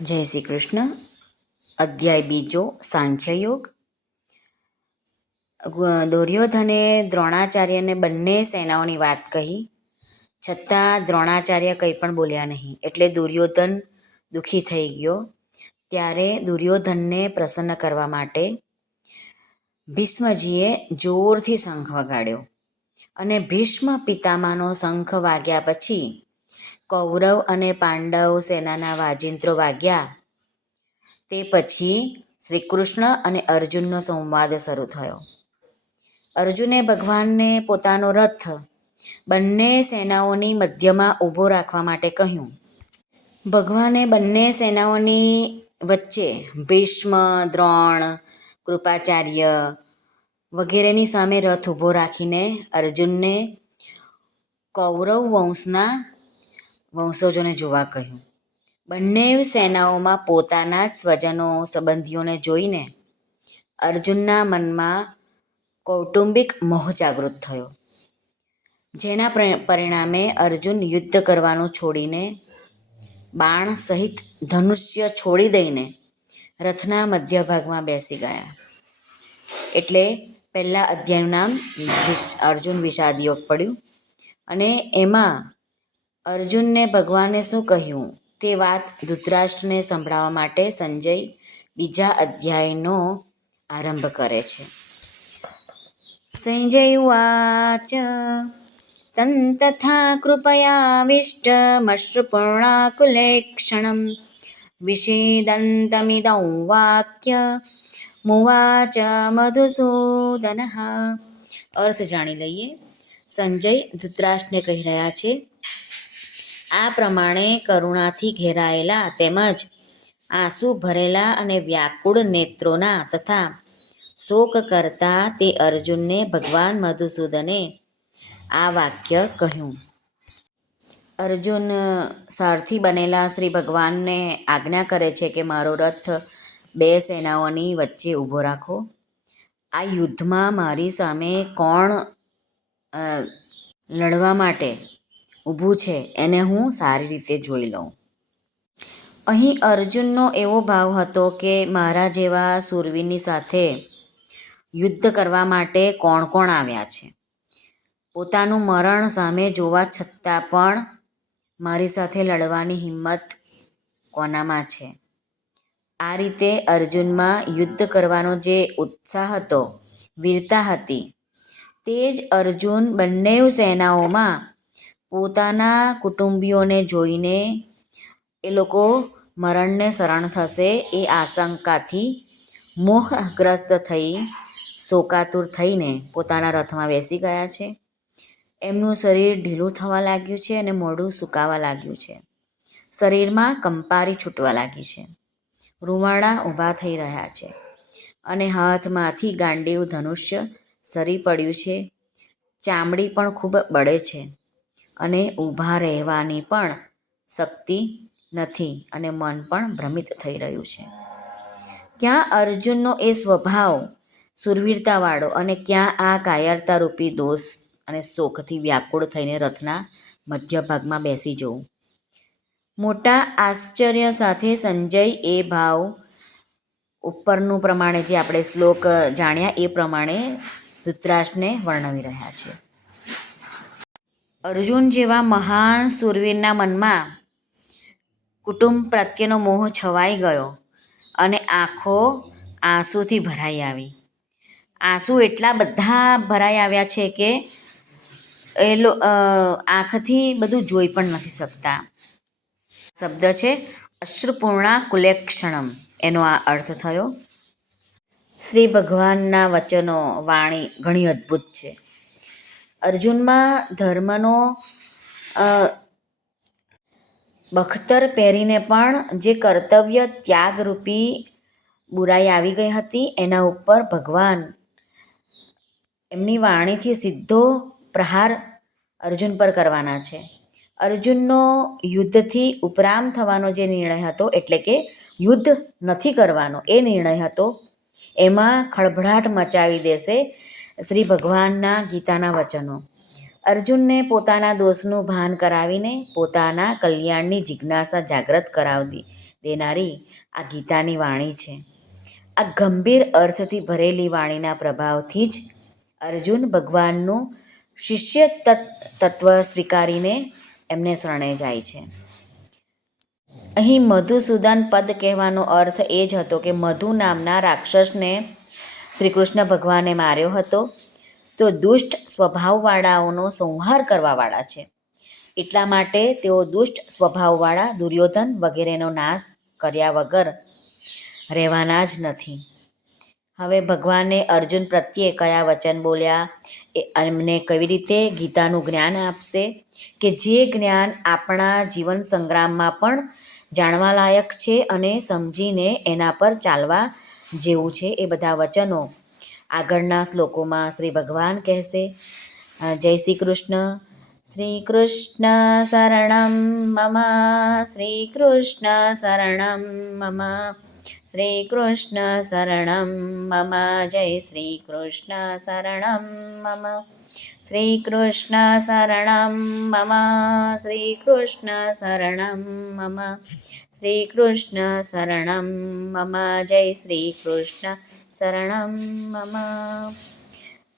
જય શ્રી કૃષ્ણ. અધ્યાય બીજો સાંખ્યયોગ યોગ. દુર્યોધને દ્રોણાચાર્યને બંને સેનાઓની વાત કહી. છતાં દ્રોણાચાર્ય કંઈ પણ બોલ્યા નહીં. એટલે દુર્યોધન દુઃખી થઈ ગયો. ત્યારે દુર્યોધનને પ્રસન્ન કરવા માટે ભીષ્મજીએ જોરથી શંખ વગાડ્યો. અને ભીષ્મ પિતામાનો શંખ વાગ્યા પછી કૌરવ અને પાંડવ સેનાના વાજિંત્રો વાગ્યા. તે પછી શ્રી કૃષ્ણ અને અર્જુનનો સંવાદ શરૂ થયો. અર્જુને ભગવાનને પોતાનો રથ બંને સેનાઓની મધ્યમાં ઊભો રાખવા માટે કહ્યું. ભગવાને બંને સેનાઓની વચ્ચે ભીષ્મ, દ્રોણ, કૃપાચાર્ય વગેરેની સામે રથ ઊભો રાખીને અર્જુનને કૌરવ વંશના વંશજોને જોવા કહ્યું. બંને સેનાઓમાં પોતાના જ સ્વજનો સંબંધીઓને જોઈને અર્જુનના મનમાં કૌટુંબિક મોહ જાગૃત થયો. જેના પરિણામે અર્જુન યુદ્ધ કરવાનું છોડીને બાણ સહિત ધનુષ્ય છોડી દઈને રથના મધ્ય ભાગમાં બેસી ગયા. એટલે પહેલાં અધ્યાયનું નામ અર્જુન વિષાદ યોગ પડ્યું અને એમાં અર્જુનને ભગવાને શું કહ્યું? તે વાત ધૃતરાષ્ટ્રને સંભળાવવા માટે સંજય બીજા અધ્યાયનો આરંભ કરે છે. સંજય ઉવાચ, તન તથા કૃપયાવિષ્ટમશ્રુપૂર્ણાકુલે ક્ષણં વિષેદन्तમિદં વાક્ય મુવાચ મધુસૂદન. અર્થ જાણી લઈએ. સંજય ધૃતરાષ્ટ્રને કહી રહ્યા છે આ પ્રમાણે કરુણાથી ઘેરાયેલા તેમજ આંસુ ભરેલા અને વ્યાકુળ નેત્રોના તથા શોક કરતા તે અર્જુનને ભગવાન મધુસૂદને આ વાક્ય કહ્યું. અર્જુન સારથી બનેલા શ્રી ભગવાનને આજ્ઞા કરે છે કે મારો રથ બે સેનાઓની વચ્ચે ઊભો રાખો. આ યુદ્ધમાં મારી સામે કોણ લડવા માટે ઊભું છે, એને હું સારી રીતે જોઈ લઉં. અહીં અર્જુનનો એવો ભાવ હતો કે મારા જેવા સુરવીની સાથે યુદ્ધ કરવા માટે કોણ કોણ આવ્યા છે. પોતાનું મરણ સામે જોવા છતાં પણ મારી સાથે લડવાની હિંમત કોનામાં છે? આ રીતે અર્જુનમાં યુદ્ધ કરવાનો જે ઉત્સાહ હતો, વીરતા હતી, તે જ અર્જુન બંને સેનાઓમાં પોતાના કુટુંબીઓને જોઈને એ લોકો મરણને શરણ થશે એ આશંકાથી મોહગ્રસ્ત થઈ, શોકાતુર થઈને પોતાના રથમાં બેસી ગયા છે. એમનું શરીર ઢીલું થવા લાગ્યું છે અને મોઢું સુકાવા લાગ્યું છે. શરીરમાં કંપારી છૂટવા લાગી છે. રૂવાણા ઊભા થઈ રહ્યા છે અને હાથમાંથી ગાંડીવ ધનુષ્ય સરી પડ્યું છે. ચામડી પણ ખૂબ બળે છે. અને ઊભા રહેવાની પણ શક્તિ નથી અને મન પણ ભ્રમિત થઈ રહ્યું છે. ક્યાં અર્જુનનો એ સ્વભાવ સુરવીરતાવાળો અને ક્યાં આ કાયરતા રૂપી દોષ અને શોકથી વ્યાકુળ થઈને રથના મધ્ય ભાગમાં બેસી જવું. મોટા આશ્ચર્ય સાથે સંજય એ ભાવ ઉપરનું પ્રમાણે જે આપણે શ્લોક જાણ્યા એ પ્રમાણે ધૃતરાષ્ટ્રને વર્ણવી રહ્યા છે. અર્જુન જેવા મહાન સુરવીરના મનમાં કુટુંબ પ્રત્યેનો મોહ છવાઈ ગયો અને આંખો આંસુથી ભરાઈ આવી. આંસુ એટલા બધા ભરાઈ આવ્યા છે કે એ લો આંખથી બધું જોઈ પણ નથી શકતા. શબ્દ છે, અશ્રુપૂર્ણા કુલેક્ષણમ. એનો આ અર્થ થયો. શ્રી ભગવાનના વચનો વાણી ઘણી અદ્ભુત છે. અર્જુનમાં ધર્મનો બખ્તર પહેરીને પણ જે કર્તવ્ય ત્યાગરૂપી બુરાઈ આવી ગઈ હતી, એના ઉપર ભગવાન એમની વાણીથી સીધો પ્રહાર અર્જુન પર કરવાના છે. અર્જુનનો યુદ્ધથી ઉપરામ થવાનો જે નિર્ણય હતો, એટલે કે યુદ્ધ નથી કરવાનો, એ નિર્ણય હતો, એમાં ખળભળાટ મચાવી દેશે શ્રી ભગવાનના ગીતાના વચનો. અર્જુનને પોતાના દોષનું ભાન કરાવીને પોતાના કલ્યાણની જિજ્ઞાસા જાગ્રત કરાવી દેનારી આ ગીતાની વાણી છે. આ ગંભીર અર્થથી ભરેલી વાણીના પ્રભાવથી જ અર્જુન ભગવાનનું શિષ્ય તત- તત્વ સ્વીકારીને એમને શરણે જાય છે. અહીં મધુસૂદન પદ કહેવાનો અર્થ એ જ હતો કે મધુ નામના રાક્ષસને શ્રી કૃષ્ણ ભગવાને માર્યો હતો, તો દુષ્ટ સ્વભાવવાળાઓનો સંહાર કરવાવાળા છે. એટલા માટે તેઓ દુષ્ટ સ્વભાવવાળા, દુર્યોધન વગેરેનો નાશ કર્યા વગર રહેવાના જ નથી. હવે ભગવાને અર્જુન પ્રત્યે કયા વચન બોલ્યા? એ એમને કેવી રીતે ગીતાનું જ્ઞાન આપશે? કે જે જ્ઞાન આપણા જીવન સંગ્રામમાં પણ જાણવા લાયક છે અને સમજીને એના પર ચાલવા જેવું છે એ બધા વચનો આગળના શ્લોકોમાં શ્રી ભગવાન કહેશે. જય શ્રી કૃષ્ણ. શ્રી કૃષ્ણ શરણમ મમ શ્રી કૃષ્ણ શરણમ મમ શ્રી કૃષ્ણ શરણમ મમ જય શ્રી કૃષ્ણ શરણમ મમ શ્રી કૃષ્ણ શરણમ મમ શ્રી કૃષ્ણ શરણમ મમ શ્રી કૃષ્ણ શરણમ મમ જય શ્રી શરણમ મમ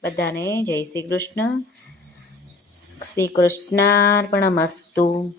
બધાને જય શ્રી કૃષ્ણ શ્રી કૃષ્ણાર્પણમસ્તુ.